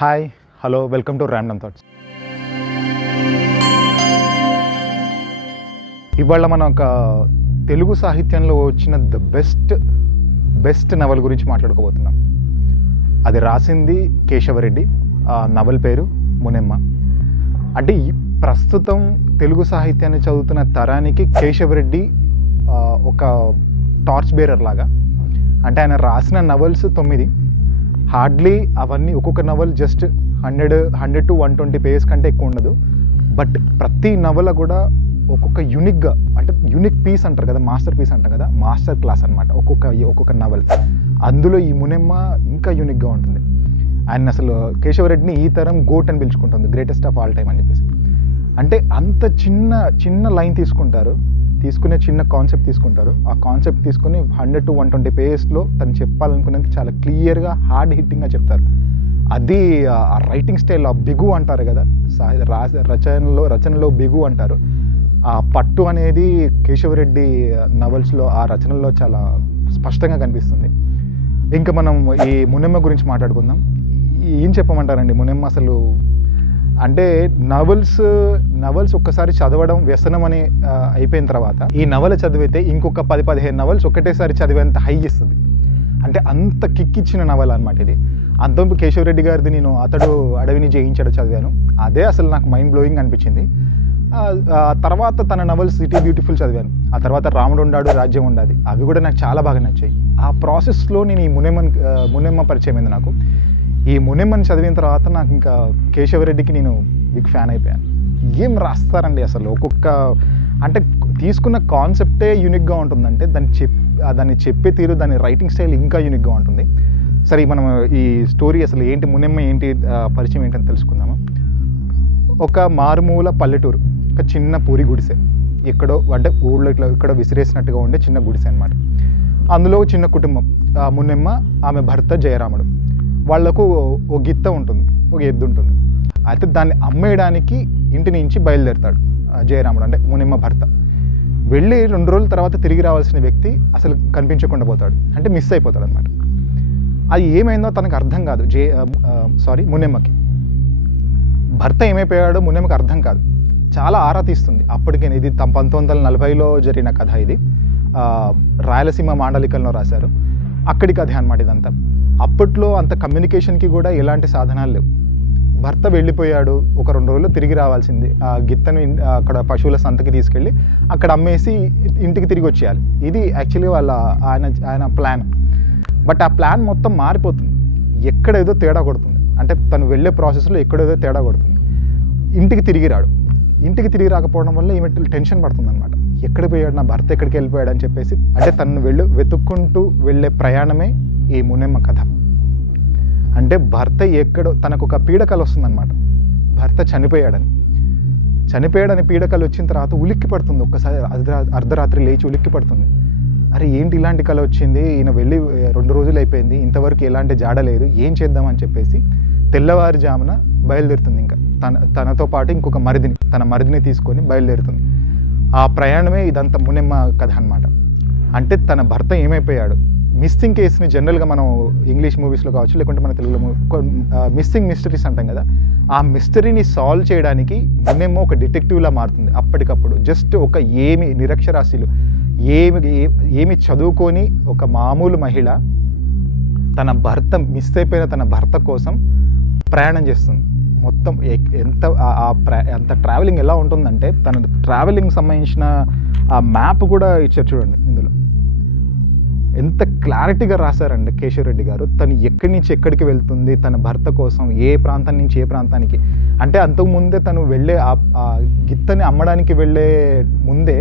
Hi, hello, welcome to random thoughts. ఇవాళ మనం ఒక తెలుగు సాహిత్యంలో వచ్చిన బెస్ట్ నవల గురించి మాట్లాడుకోబోతున్నాం. అది రాసింది కేశవరెడ్డి. ఆ నవల పేరు మునెమ్మ. అంటే ప్రస్తుతం తెలుగు సాహిత్యాన్ని చదువుతున్న తరానికి కేశవరెడ్డి ఒక టార్చ్ బేరర్ లాగా. అంటే ఆయన రాసిన నవల్స్ 9. హార్డ్లీ అవన్నీ ఒక్కొక్క నవల్ జస్ట్ 100 to 120 పేజెస్ కంటే ఎక్కువ ఉండదు. బట్ ప్రతి నవల కూడా ఒక్కొక్క యూనిక్గా, అంటే యూనిక్ పీస్ అంటారు కదా, మాస్టర్ పీస్ అంటారు కదా, మాస్టర్ క్లాస్ అనమాట ఒక్కొక్క నవల్. అందులో ఈ మునెమ్మ ఇంకా యూనిక్గా ఉంటుంది. ఆయన అసలు కేశవరెడ్డిని ఈ తరం గోట్ అని పిలుచుకుంటుంది, గ్రేటెస్ట్ ఆఫ్ ఆల్ టైమ్ అని చెప్పేసి. అంటే అంత చిన్న లైన్ తీసుకునే చిన్న కాన్సెప్ట్ తీసుకుంటారు. ఆ కాన్సెప్ట్ తీసుకుని 100 to 120 పేజెస్లో తను చెప్పాలనుకునేది చాలా క్లియర్గా, హార్డ్ హిట్టింగ్గా చెప్తారు. అది ఆ రైటింగ్ స్టైల్, ఆ బిగు అంటారు కదా, రచనలో బిగు అంటారు. ఆ పట్టు అనేది కేశవరెడ్డి నవల్స్లో, ఆ రచనల్లో చాలా స్పష్టంగా కనిపిస్తుంది. ఇంకా మనం ఈ మునెమ్మ గురించి మాట్లాడుకుందాం. ఏం చెప్పమంటారండి మునెమ్మ అసలు? అంటే నవల్స్ ఒక్కసారి చదవడం వ్యసనం అని అయిపోయిన తర్వాత ఈ నవల చదివితే ఇంకొక 10-15 నవల్స్ ఒకటేసారి చదివేంత హై ఇస్తుంది. అంటే అంత కిక్కిచ్చిన నవల అనమాట ఇది. అంతకు కేశవరెడ్డి గారిది నేను అతడు అడవిని జయించాడు చదివాను. అదే అసలు నాకు మైండ్ బ్లోయింగ్ అనిపించింది. తర్వాత తన నవల్స్ సిటీ బ్యూటిఫుల్ చదివాను. ఆ తర్వాత రాముడు ఉండాడు, రాజ్యం ఉండాది, అవి కూడా నాకు చాలా బాగా నచ్చాయి. ఆ ప్రాసెస్లో నేను ఈ మునెమ్మ పరిచయం అయింది నాకు. ఈ మునెమ్మని చదివిన తర్వాత నాకు ఇంకా కేశవరెడ్డికి నేను బిగ్ ఫ్యాన్ అయిపోయాను. ఏం రాస్తారండి అసలు! అంటే తీసుకున్న కాన్సెప్టే యూనిక్గా ఉంటుందంటే దాన్ని చెప్పే తీరు, దాని రైటింగ్ స్టైల్ ఇంకా యూనిక్గా ఉంటుంది. సరే, మనం ఈ స్టోరీ అసలు ఏంటి, మునెమ్మ ఏంటి, పరిచయం ఏంటని తెలుసుకుందాము. ఒక మారుమూల పల్లెటూరు, ఒక చిన్న పూరి గుడిసె, ఎక్కడో అంటే ఊళ్ళో ఎక్కడో విసిరేసినట్టుగా ఉండే చిన్న గుడిసె అనమాట. అందులో చిన్న కుటుంబం, మునెమ్మ, ఆమె భర్త జయరాముడు. వాళ్లకు ఒక గిత్త ఉంటుంది, ఒక ఎద్దు ఉంటుంది. అయితే దాన్ని అమ్మేయడానికి ఇంటి నుంచి బయలుదేరుతాడు జయరాముడు, అంటే మునెమ్మ భర్త. వెళ్ళి 2 రోజుల తర్వాత తిరిగి రావాల్సిన వ్యక్తి అసలు కనిపించకుండా పోతాడు, అంటే మిస్ అయిపోతాడు అనమాట. అది ఏమైందో తనకు అర్థం కాదు మునెమ్మకి. భర్త ఏమైపోయాడో మునెమ్మకి అర్థం కాదు. చాలా ఆరా తీస్తుంది. అప్పటికే ఇది 1940లో జరిగిన కథ. ఇది రాయలసీమ మాండలికల్లో రాశారు. అక్కడి కథ అనమాట ఇదంతా. అప్పట్లో అంత కమ్యూనికేషన్కి కూడా ఎలాంటి సాధనాలు లేవు. భర్త వెళ్ళిపోయాడు, ఒక 2 రోజుల్లో తిరిగి రావాల్సింది. ఆ గిత్తను అక్కడ పశువుల సంతకి తీసుకెళ్ళి అక్కడ అమ్మేసి ఇంటికి తిరిగి వచ్చేయాలి. ఇది యాక్చువల్లీ ఆయన ప్లాన్. బట్ ఆ ప్లాన్ మొత్తం మారిపోతుంది. ఎక్కడేదో తేడా కొడుతుంది. అంటే తను వెళ్ళే ప్రాసెస్లో ఎక్కడేదో తేడా కొడుతుంది. ఇంటికి తిరిగి రాకపోవడం వల్ల ఈమె టెన్షన్ పడుతుంది అనమాట. ఎక్కడికి పోయాడు నా భర్త, ఎక్కడికి వెళ్ళిపోయాడు అని చెప్పేసి. అంటే తను వెతుక్కుంటూ వెళ్ళే ప్రయాణమే ఈ మునెమ్మ కథ. అంటే భర్త ఎక్కడో తనకు ఒక పీడకలు వస్తుందన్నమాట. భర్త చనిపోయాడని పీడకలు వచ్చిన తర్వాత ఉలిక్కి పడుతుంది. ఒక్కసారి అర్ధరాత్రి లేచి ఉలిక్కి పడుతుంది. అరే ఏంటి ఇలాంటి కళ వచ్చింది, ఈయన వెళ్ళి 2 రోజులు అయిపోయింది, ఇంతవరకు ఎలాంటి జాడ లేదు, ఏం చేద్దామని చెప్పేసి తెల్లవారుజామున బయలుదేరుతుంది. ఇంకా తనతో పాటు ఇంకొక తన మరిదిని తీసుకొని బయలుదేరుతుంది. ఆ ప్రయాణమే ఇదంతా మునెమ్మ కథ అనమాట. అంటే తన భర్త ఏమైపోయాడు, మిస్సింగ్ కేసుని జనరల్గా మనం ఇంగ్లీష్ మూవీస్లో కావచ్చు, లేకుంటే మన తెలుగులో మిస్సింగ్ మిస్టరీస్ అంటాం కదా, ఆ మిస్టరీని సాల్వ్ చేయడానికి మునెమ్మ ఒక డిటెక్టివ్లా మారుతుంది అప్పటికప్పుడు. జస్ట్ ఒక నిరక్షరాస్యులు, ఏమి చదువుకొని ఒక మామూలు మహిళ మిస్ అయిపోయిన తన భర్త కోసం ప్రయాణం చేస్తుంది. మొత్తం ఎంత ట్రావెలింగ్ ఎలా ఉంటుందంటే, తన ట్రావెలింగ్ సంబంధించిన ఆ మ్యాప్ కూడా ఇచ్చారు చూడండి ఇందులో. ఎంత క్లారిటీగా రాశారండి కేశవరెడ్డి గారు. తను ఎక్కడి నుంచి ఎక్కడికి వెళ్తుంది, తన భర్త కోసం ఏ ప్రాంతం నుంచి ఏ ప్రాంతానికి. అంటే అంతకుముందే తను వెళ్ళే ఆ గిత్తని అమ్మడానికి వెళ్ళే ముందే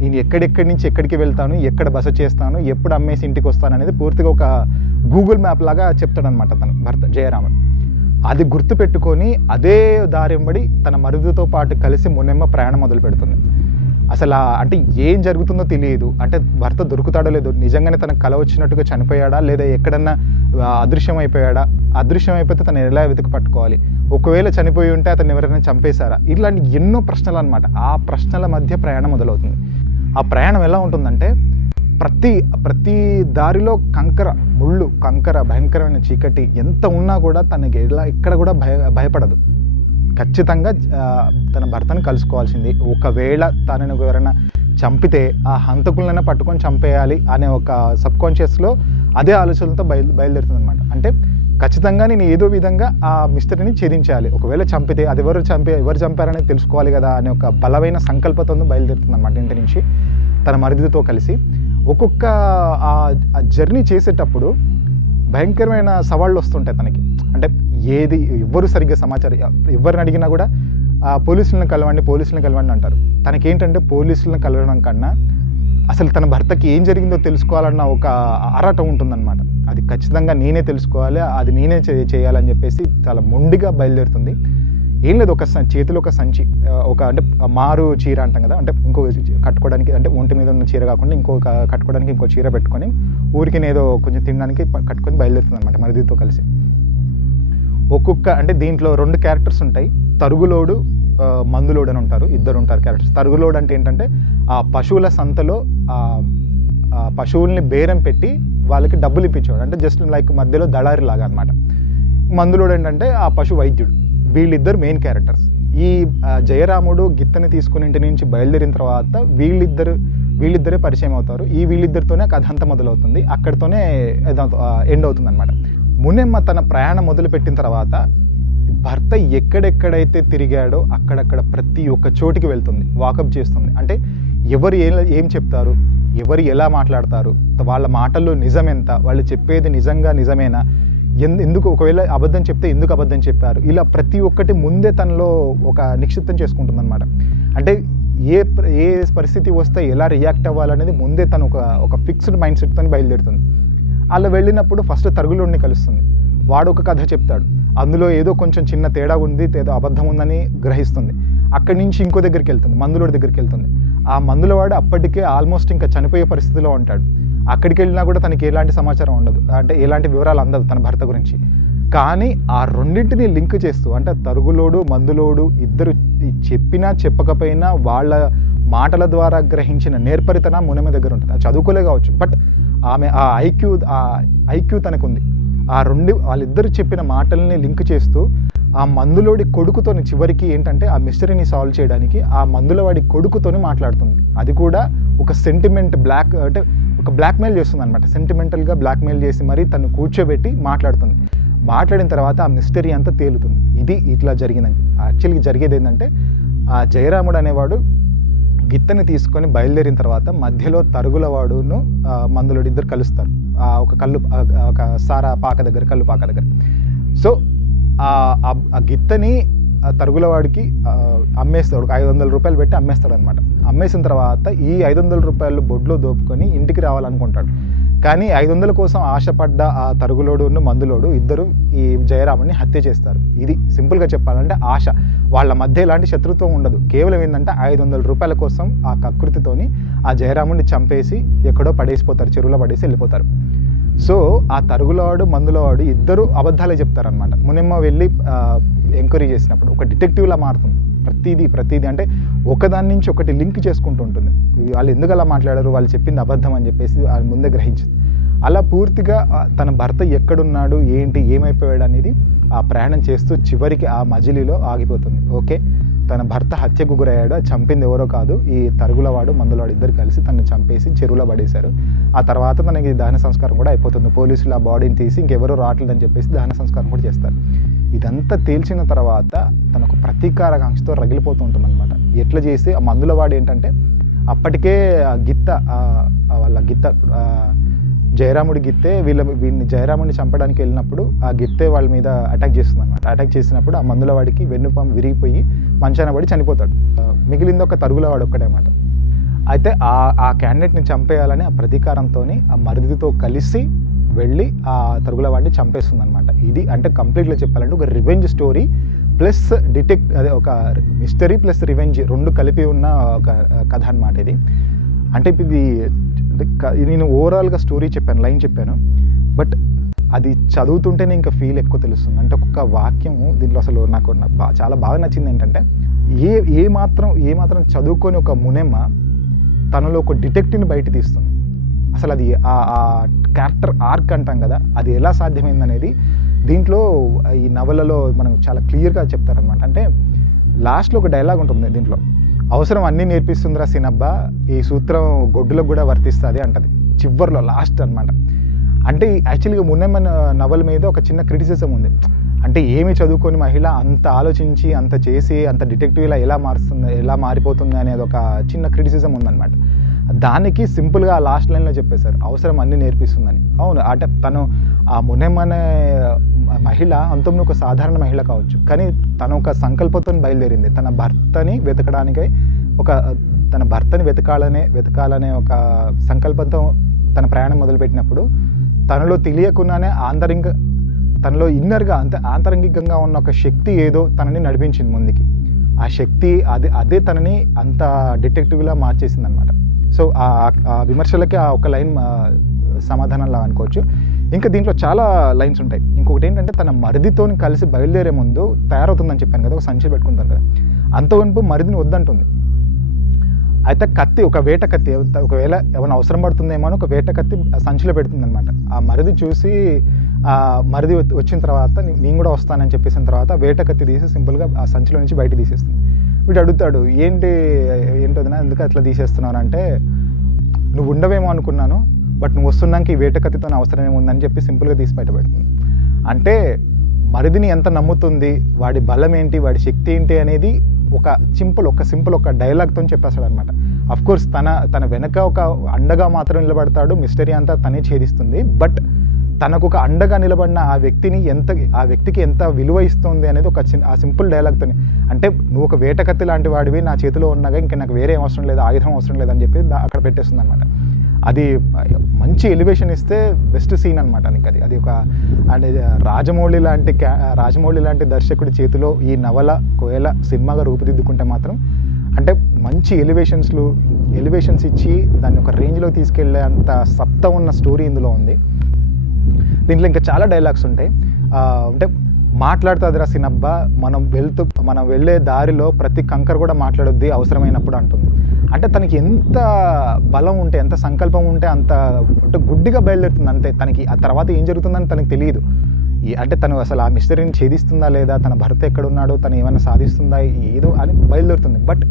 నేను ఎక్కడెక్కడి నుంచి ఎక్కడికి వెళ్తాను, ఎక్కడ బస చేస్తాను, ఎప్పుడు అమ్మేసి ఇంటికి వస్తాను అనేది పూర్తిగా ఒక గూగుల్ మ్యాప్ లాగా చెప్తాడనమాట తన భర్త జయరాముడు. అది గుర్తుపెట్టుకొని అదే దారింబడి తన మరుదుతో పాటు కలిసి మునెమ్మ ప్రయాణం మొదలు పెడుతుంది. అసలు అంటే ఏం జరుగుతుందో తెలియదు. అంటే భర్త దొరుకుతాడో లేదో, నిజంగానే తనకు కల వచ్చినట్టుగా చనిపోయాడా, లేదా ఎక్కడన్నా అదృశ్యం అయిపోతే తను ఎలా వెతికి పట్టుకోవాలి, ఒకవేళ చనిపోయి ఉంటే అతను ఎవరైనా చంపేశారా, ఇలాంటి ఎన్నో ప్రశ్నలు అనమాట. ఆ ప్రశ్నల మధ్య ప్రయాణం మొదలవుతుంది. ఆ ప్రయాణం ఎలా ఉంటుందంటే, ప్రతి ప్రతి దారిలో కంకర భయంకరమైన చీకటి ఎంత ఉన్నా కూడా తనకి ఎక్కడ కూడా భయపడదు. ఖచ్చితంగా తన భర్తను కలుసుకోవాల్సింది. ఒకవేళ తనని ఎవరైనా చంపితే ఆ హంతకులనైనా పట్టుకొని చంపేయాలి అనే ఒక సబ్కాన్షియస్లో అదే ఆలోచనలతో బయలుదేరుతుంది అనమాట. అంటే ఖచ్చితంగా నేను ఏదో విధంగా ఆ మిస్టరీని ఛేదించాలి. ఒకవేళ చంపితే అది ఎవరు చంపారనేది తెలుసుకోవాలి కదా అనే ఒక బలమైన సంకల్పంతో బయలుదేరుతుంది అనమాట ఇంటి నుంచి తన మరిదితో కలిసి. ఒక్కొక్క ఆ జర్నీ చేసేటప్పుడు భయంకరమైన సవాళ్ళు వస్తుంటాయి తనకి. అంటే ఎవ్వరు సరిగ్గా సమాచారం ఎవరిని అడిగినా కూడా పోలీసులను కలవండి అంటారు. తనకేంటంటే పోలీసులను కలవడం కన్నా అసలు తన భర్తకి ఏం జరిగిందో తెలుసుకోవాలన్న ఒక ఆరాటం ఉంటుందన్నమాట. అది ఖచ్చితంగా నేనే తెలుసుకోవాలి, అది నేనే చేయాలని చెప్పేసి చాలా మొండిగా బయలుదేరుతుంది. ఏం లేదు, చేతిలో ఒక సంచి, అంటే మారు చీర అంటాం కదా, అంటే ఇంకో కట్టుకోవడానికి, అంటే ఒంటి మీద ఉన్న చీర కాకుండా కట్టుకోవడానికి ఇంకో చీర పెట్టుకొని ఊరికి ఏదో కొంచెం తినడానికి కట్టుకొని బయలుదేరుతుంది అనమాట మరిదితో కలిసి. అంటే దీంట్లో 2 క్యారెక్టర్స్ ఉంటాయి, తరుగులోడు, మందులోడు అని ఉంటారు, ఇద్దరు ఉంటారు క్యారెక్టర్స్. తరుగులోడు అంటే ఏంటంటే ఆ పశువుల సంతలో పశువుల్ని బేరం పెట్టి వాళ్ళకి డబ్బులు ఇప్పించేవాడు, అంటే జస్ట్ లైక్ మధ్యలో దళారి లాగా అనమాట. మందులోడు ఏంటంటే ఆ పశు వైద్యుడు. వీళ్ళిద్దరు మెయిన్ క్యారెక్టర్స్. ఈ జయరాముడు గిత్తని తీసుకుని ఇంటి నుంచి బయలుదేరిన తర్వాత వీళ్ళిద్దరే పరిచయం అవుతారు. వీళ్ళిద్దరితోనే కథ అంతా మొదలవుతుంది, అక్కడితోనే ఎండ్ అవుతుంది అనమాట. మునెమ్మ తన ప్రయాణం మొదలుపెట్టిన తర్వాత భర్త ఎక్కడెక్కడైతే తిరిగాడో అక్కడక్కడ ప్రతి ఒక్క చోటికి వెళ్తుంది, వాకప్ చేస్తుంది. అంటే ఎవరు ఏం చెప్తారు, ఎవరు ఎలా మాట్లాడతారు, వాళ్ళ మాటల్లో నిజం ఎంత, వాళ్ళు చెప్పేది నిజమేనా, ఎందుకు ఒకవేళ అబద్ధం చెప్తే ఎందుకు అబద్ధం చెప్పారు, ఇలా ప్రతి ఒక్కటి ముందే తనలో ఒక నిక్షిప్తం చేసుకుంటుంది అనమాట. అంటే ఏ పరిస్థితి వస్తే ఎలా రియాక్ట్ అవ్వాలనేది ముందే తను ఒక ఫిక్స్డ్ మైండ్ సెట్తో బయలుదేరుతుంది. అలా వెళ్ళినప్పుడు ఫస్ట్ తరుగులోడిని కలుస్తుంది. వాడు ఒక కథ చెప్తాడు, అందులో ఏదో కొంచెం చిన్న తేడా ఉంది, ఏదో అబద్ధం ఉందని గ్రహిస్తుంది. అక్కడి నుంచి ఇంకో దగ్గరికి వెళ్తుంది, మందులోడి దగ్గరికి వెళ్తుంది. ఆ మందులవాడు అప్పటికే ఆల్మోస్ట్ ఇంకా చనిపోయే పరిస్థితిలో ఉంటాడు. అక్కడికి వెళ్ళినా కూడా తనకి ఎలాంటి సమాచారం ఉండదు, అంటే ఎలాంటి వివరాలు అందదు తన భర్త గురించి. కానీ ఆ రెండింటిని లింక్ చేస్తూ, అంటే తరుగులోడు మందులోడు ఇద్దరు చెప్పినా చెప్పకపోయినా వాళ్ళ మాటల ద్వారా గ్రహించిన నేర్పరితనం మునెమ్మ దగ్గర ఉంటుంది. చదువుకోలే కావచ్చు, బట్ ఆమె ఆ ఐక్యూ తనకుంది. వాళ్ళిద్దరు చెప్పిన మాటల్ని లింక్ చేస్తూ ఆ మందులోడి కొడుకుతోని చివరికి ఏంటంటే ఆ మిస్టరీని సాల్వ్ చేయడానికి ఆ మందులవాడి కొడుకుతోని మాట్లాడుతుంది. అది కూడా ఒక సెంటిమెంట్ అంటే ఒక బ్లాక్మెయిల్ చేస్తుంది అనమాట. సెంటిమెంటల్గా బ్లాక్మెయిల్ చేసి మరీ తను కూర్చోబెట్టి మాట్లాడిన తర్వాత ఆ మిస్టరీ అంతా తేలుతుంది. ఇది ఇట్లా జరిగిందని. యాక్చువల్గా జరిగేది ఏంటంటే ఆ జయరాముడు అనేవాడు గిత్తని తీసుకొని బయలుదేరిన తర్వాత మధ్యలో తరుగులవాడును మందులోడు ఇద్దరు కలుస్తారు ఒక సారా పాక దగ్గర, కళ్ళు పాక దగ్గర. సో ఆ గిత్తని తరుగులవాడికి అమ్మేస్తాడు, 500 రూపాయలు పెట్టి అమ్మేస్తాడు అనమాట. అమ్మేసిన తర్వాత ఈ 500 రూపాయలు బొడ్లో దోపుకొని ఇంటికి రావాలనుకుంటాడు. కానీ 500 కోసం ఆశపడ్డ ఆ తరుగులోడును మందులోడు ఇద్దరు ఈ జయరాముని హత్య చేస్తారు. ఇది సింపుల్గా చెప్పాలంటే ఆశ. వాళ్ళ మధ్య ఎలాంటి శత్రుత్వం ఉండదు, కేవలం ఏంటంటే 500 రూపాయల కోసం ఆ కకృతితోని ఆ జయరాముని చంపేసి ఎక్కడో పడేసిపోతారు, చెరువులో పడేసి వెళ్ళిపోతారు. సో ఆ తరుగులవాడు మందులవాడు ఇద్దరు అబద్ధాలే చెప్తారనమాట. మునెమ్మ వెళ్ళి ఎంక్వైరీ చేసినప్పుడు ఒక డిటెక్టివ్లా మారుతుంది. ప్రతిదీ అంటే ఒకదాని నుంచి ఒకటి లింక్ చేసుకుంటూ ఉంటుంది. వాళ్ళు ఎందుకు అలా మాట్లాడారు, వాళ్ళు చెప్పింది అబద్ధం అని చెప్పేసి వాళ్ళు ముందే గ్రహించింది. అలా పూర్తిగా తన భర్త ఎక్కడున్నాడు, ఏమైపోయాడు అనేది ఆ ప్రయాణం చేస్తూ చివరికి ఆ మజిలీలో ఆగిపోతుంది. ఓకే, తన భర్త హత్యకు గురయ్యాడు, అది చంపింది ఎవరో కాదు, ఈ తరుగులవాడు మందులవాడు ఇద్దరు కలిసి తనని చంపేసి చెరువులో పడేశారు. ఆ తర్వాత తనకి దహన సంస్కారం కూడా అయిపోతుంది. పోలీసులు ఆ బాడీని తీసి ఇంకెవరో రావట్లేదని చెప్పేసి దహన సంస్కారం కూడా చేస్తారు. ఇదంతా తేల్చిన తర్వాత తనకు ప్రతీకారకాంక్షతో రగిలిపోతూ ఉంటుంది అనమాట. ఎట్లా చేసి ఆ మందులవాడు ఏంటంటే అప్పటికే వాళ్ళ గిత్త జయరాముడి గిత్తే వీడిని జయరాముడిని చంపడానికి వెళ్ళినప్పుడు ఆ గిత్తే వాళ్ళ మీద అటాక్ చేస్తుంది అనమాట. అటాక్ చేసినప్పుడు ఆ మందులవాడికి వెన్నుపాము విరిగిపోయి మంచాన పడి చనిపోతాడు. మిగిలింది ఒక తరుగులవాడు ఒక్కడేమాట. అయితే ఆ క్యాండిడేట్ని చంపేయాలని ఆ ప్రతీకారంతో ఆ మరిదితో కలిసి వెళ్ళి ఆ తరుగులవాడిని చంపేస్తుంది అనమాట. ఇది అంటే కంప్లీట్గా చెప్పాలంటే ఒక రివెంజ్ స్టోరీ ప్లస్ అదే ఒక మిస్టరీ ప్లస్ రివెంజ్ రెండు కలిపి ఉన్న ఒక కథ అనమాట ఇది. అంటే ఇది నేను ఓవరాల్గా స్టోరీ చెప్పాను, లైన్ చెప్పాను, బట్ అది చదువుతుంటేనే ఇంకా ఫీల్ ఎక్కువ తెలుస్తుంది. అంటే ఒక్కొక్క వాక్యము దీంట్లో అసలు నాకు చాలా బాగా నచ్చింది ఏంటంటే ఏ మాత్రం చదువుకొని ఒక మునెమ్మ తనలో ఒక డిటెక్టివ్ని బయట తీస్తుంది. అసలు అది ఆ క్యారెక్టర్ ఆర్క్ అంటాం కదా, అది ఎలా సాధ్యమైందనేది దీంట్లో ఈ నవలలో మనం చాలా క్లియర్గా చెప్తారనమాట. అంటే లాస్ట్లో ఒక డైలాగ్ ఉంటుంది దీంట్లో, అవసరం అన్నీ నేర్పిస్తుందిరా సినబ్బా, ఈ సూత్రం గొడ్డులకు కూడా వర్తిస్తుంది అంటది చివర్లో లాస్ట్ అనమాట. అంటే యాక్చువల్గా మున్నెమ్మ నవల మీద ఒక చిన్న క్రిటిసిజం ఉంది. అంటే ఏమి చదువుకొని మహిళ అంత ఆలోచించి అంత చేసి అంత డిటెక్టివ్లా ఎలా మారిపోతుంది అనేది ఒక చిన్న క్రిటిసిజం ఉందన్నమాట. దానికి సింపుల్గా ఆ లాస్ట్ లైన్లో చెప్పేశారు, అవసరం అన్నీ నేర్పిస్తుందని. అవును, అంటే తను ఆ మున్నెమ్మ అనే మహిళ అంతకుముందు ఒక సాధారణ మహిళ కావచ్చు, కానీ తను ఒక సంకల్పంతో బయలుదేరింది. తన భర్తని వెతకడానికై తన భర్తని వెతకాలనే ఒక సంకల్పంతో తన ప్రయాణం మొదలుపెట్టినప్పుడు తనలో తెలియకుండానే తనలో ఇన్నర్గా ఆంతరంగికంగా ఉన్న ఒక శక్తి ఏదో తనని నడిపించింది ముందుకి. ఆ శక్తి అదే తనని అంత డిటెక్టివ్లా మార్చేసింది అనమాట. సో ఆ విమర్శలకి ఆ ఒక లైన్ సమాధానంలా అనుకోవచ్చు. ఇంకా దీంట్లో చాలా లైన్స్ ఉంటాయి. ఇంకొకటి ఏంటంటే తన మరిదితో కలిసి బయలుదేరే ముందు తయారవుతుందని చెప్పాను కదా, ఒక సంచి పెట్టుకుంటారు కదా, అంతవరకు మరిదిని వద్దంటుంది. అయితే కత్తి, ఒక వేట కత్తి, ఒకవేళ ఏమైనా అవసరం పడుతుందేమో అని ఒక వేట కత్తి సంచిలో పెడుతుంది అనమాట. ఆ మరిది చూసి మరిది వచ్చిన తర్వాత నేను కూడా వస్తానని చెప్పేసిన తర్వాత వేట కత్తి తీసి సింపుల్గా ఆ సంచిలో నుంచి బయట తీసేస్తుంది. వీడు అడుగుతాడు, ఏంటోదినా ఎందుకు అట్లా తీసేస్తున్నావు అంటే, నువ్వు ఉండవేమో అనుకున్నాను, బట్ నువ్వు వస్తున్నాక ఈ వేట కత్తితో అవసరం ఏముందని చెప్పి సింపుల్గా తీసి బయటపెడుతుంది. అంటే మరిదిని ఎంత నమ్ముతుంది, వాడి బలం ఏంటి, వాడి శక్తి ఏంటి అనేది ఒక సింపుల్ డైలాగ్తో చెప్పేస్తాడు అనమాట. అఫ్కోర్స్ తన వెనక ఒక అండగా మాత్రం నిలబడతాడు, మిస్టరీ అంతా తనే ఛేదిస్తుంది. బట్ తనకు ఒక అండగా నిలబడిన ఆ వ్యక్తికి ఎంత విలువ ఇస్తుంది అనేది ఆ సింపుల్ డైలాగ్తో, అంటే నువ్వు ఒక వేట కత్తి లాంటి వాడివి నా చేతిలో ఉన్నాగా ఇంకా నాకు వేరే అవసరం లేదు, ఆయుధం అవసరం లేదని చెప్పి అక్కడ పెట్టేస్తుంది అనమాట. అది మంచి ఎలివేషన్ ఇస్తే బెస్ట్ సీన్ అనమాట. అది ఒక అంటే రాజమౌళి లాంటి దర్శకుడి చేతిలో ఈ నవల కోయల సినిమాగా రూపుదిద్దుకుంటే మాత్రం అంటే మంచి ఎలివేషన్స్ ఇచ్చి దాన్ని ఒక రేంజ్లో తీసుకెళ్లే అంత సత్తా ఉన్న స్టోరీ ఇందులో ఉంది. దీంట్లో ఇంకా చాలా డైలాగ్స్ ఉంటాయి. అంటే మాట్లాడుతుందిరా సినబ్బా, మనం వెళ్ళే దారిలో ప్రతి కంకర కూడా మాట్లాడొద్ది అవసరమైనప్పుడు అంటుంది. అంటే తనకి ఎంత బలం ఉంటే, ఎంత సంకల్పం ఉంటే అంత అంటే గుడ్డిగా బయలుదేరుతుంది అంతే. తనకి ఆ తర్వాత ఏం జరుగుతుందని తనకు తెలియదు. అంటే తను అసలు ఆ మిస్టరీని ఛేదిస్తుందా లేదా, తన భర్త ఎక్కడున్నాడో, తను ఏమైనా సాధిస్తుందా ఏదో అని బయలుదేరుతుంది. బట్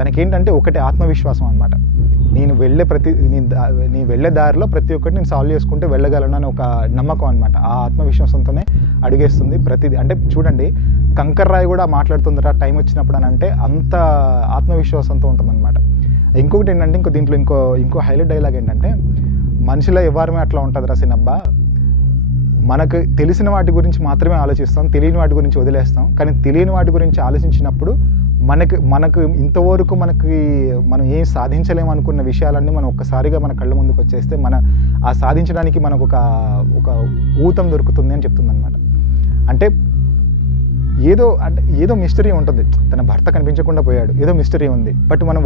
తనకేంటంటే ఒకటి ఆత్మవిశ్వాసం అనమాట. నేను వెళ్ళే దారిలో ప్రతి ఒక్కటి నేను సాల్వ్ చేసుకుంటే వెళ్ళగలను అని ఒక నమ్మకం అనమాట. ఆ ఆత్మవిశ్వాసంతోనే అడుగేస్తుంది ప్రతిదీ. అంటే చూడండి, కంకర్రాయి కూడా మాట్లాడుతుందట టైం వచ్చినప్పుడు అని అంటే అంత ఆత్మవిశ్వాసంతో ఉంటుందన్నమాట. ఇంకొకటి ఏంటంటే దీంట్లో ఇంకో హైలైట్ డైలాగ్ ఏంటంటే, మనిషిలో ఎవరమే అట్లా ఉంటుందిరా సినబ్బా, మనకు తెలిసిన వాటి గురించి మాత్రమే ఆలోచిస్తాం, తెలియని వాటి గురించి వదిలేస్తాం. కానీ తెలియని వాటి గురించి ఆలోచించినప్పుడు మనకు ఇంతవరకు మనం ఏం సాధించలేము అనుకున్న విషయాలన్నీ మనం ఒక్కసారిగా మన కళ్ళ ముందుకు వచ్చేస్తే ఆ సాధించడానికి మనకు ఒక ఊతం దొరుకుతుంది అని చెప్తుందన్నమాట. అంటే ఏదో మిస్టరీ ఉంటుంది. తన భర్త కనిపించకుండా పోయాడు, ఏదో మిస్టరీ ఉంది. బట్ మనం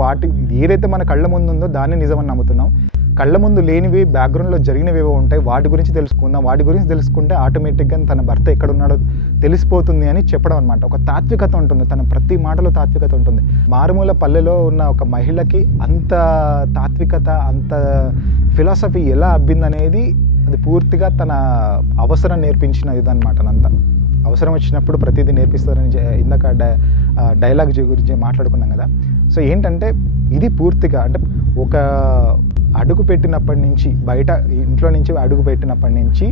ఏదైతే మన కళ్ళ ముందు ఉందో దాన్ని నిజమని నమ్ముతున్నాం. కళ్ళ ముందు లేనివి బ్యాక్గ్రౌండ్లో జరిగినవేవో ఉంటాయి, వాటి గురించి తెలుసుకుందాం. వాటి గురించి తెలుసుకుంటే ఆటోమేటిక్గా తన భర్త ఎక్కడున్నాడో తెలిసిపోతుంది అని చెప్పడం అనమాట. ఒక తాత్వికత ఉంటుంది, తన ప్రతి మాటలో తాత్వికత ఉంటుంది. మారుమూల పల్లెలో ఉన్న ఒక మహిళకి అంత తాత్వికత, అంత ఫిలాసఫీ ఎలా అబ్బిందనేది అది పూర్తిగా తన అవసరం నేర్పించిన ఇదనమాట. అదంతా అవసరం వచ్చినప్పుడు ప్రతిదీ నేర్పిస్తారని ఇందాక డైలాగ్ గురించి మాట్లాడుకున్నాం కదా. సో ఏంటంటే ఇది పూర్తిగా అంటే ఒక అడుగు పెట్టినప్పటి నుంచి, బయట ఇంట్లో నుంచి అడుగు పెట్టినప్పటి నుంచి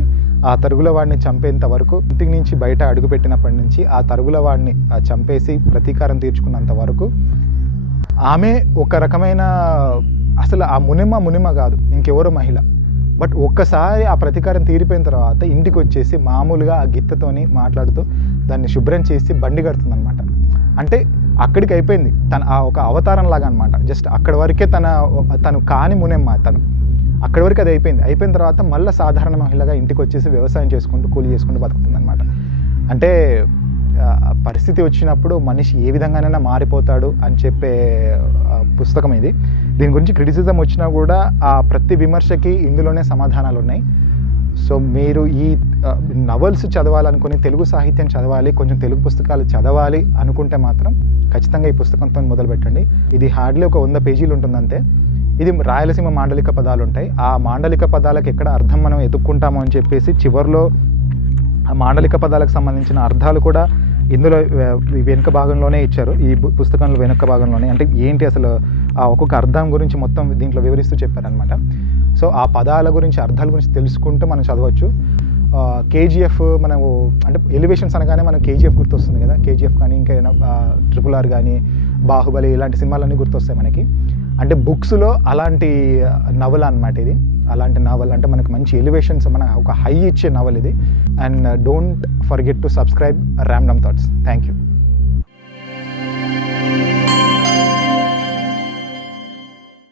ఆ తరుగుల వాడిని చంపేంత వరకు, ఇంటికి నుంచి బయట అడుగు పెట్టినప్పటి నుంచి ఆ తరుగుల వాడిని చంపేసి ప్రతీకారం తీర్చుకున్నంత వరకు ఆమె ఒక రకమైన అసలు ఆ మునిమ కాదు, ఇంకెవరో మహిళ. బట్ ఒక్కసారి ఆ ప్రతీకారం తీరిపోయిన తర్వాత ఇంటికి వచ్చేసి మామూలుగా ఆ గిత్తతోని మాట్లాడుతూ దాన్ని శుభ్రం చేసి బండి కడుతుందనమాట. అంటే అక్కడికి అయిపోయింది తన ఒక అవతారం లాగా అనమాట. జస్ట్ అక్కడి వరకే తను కాని మునెమ్మ, అక్కడి వరకు అది అయిపోయిన తర్వాత మళ్ళీ సాధారణ మహిళగా ఇంటికి వచ్చేసి వ్యవసాయం చేసుకుంటూ కూలి చేసుకుంటూ బతుకుతుంది అనమాట. అంటే పరిస్థితి వచ్చినప్పుడు మనిషి ఏ విధంగానైనా మారిపోతాడు అని చెప్పే పుస్తకం ఇది. దీని గురించి క్రిటిసిజం వచ్చినా కూడా ఆ ప్రతి విమర్శకి ఇందులోనే సమాధానాలు ఉన్నాయి. సో మీరు ఈ నవల్స్ చదవాలనుకుని, తెలుగు సాహిత్యం చదవాలి, కొంచెం తెలుగు పుస్తకాలు చదవాలి అనుకుంటే మాత్రం ఖచ్చితంగా ఈ పుస్తకంతో మొదలు పెట్టండి. ఇది హార్డ్లీ ఒక 100 పేజీలు ఉంటుంది అంతే. ఇది రాయలసీమ మాండలిక పదాలు ఉంటాయి. ఆ మాండలిక పదాలకు ఎక్కడ అర్థం మనం ఎతుక్కుంటామో అని చెప్పేసి చివరిలో ఆ మాండలిక పదాలకు సంబంధించిన అర్థాలు కూడా ఇందులో వెనుక భాగంలోనే ఇచ్చారు. ఈ పుస్తకంలో వెనుక భాగంలోనే, అంటే ఏంటి అసలు ఆ ఒక్కొక్క అర్థం గురించి మొత్తం దీంట్లో వివరిస్తూ చెప్పారనమాట. సో ఆ పదాల గురించి, అర్థాల గురించి తెలుసుకుంటూ మనం చదవచ్చు. కేజీఎఫ్ మనము అంటే ఎలివేషన్స్ అనగానే మనకు కేజీఎఫ్ గుర్తొస్తుంది కదా. కేజీఎఫ్ కానీ ఇంకా RRR కానీ, బాహుబలి ఇలాంటి సినిమాలన్నీ గుర్తొస్తాయి మనకి. అంటే బుక్స్లో అలాంటి నవల అనమాట ఇది. అలాంటి నవల్ అంటే మనకు మంచి ఎలివేషన్స్, మన ఒక హై ఇచ్చే నవల్ ఇది. And don't forget to subscribe random thoughts. Thank you.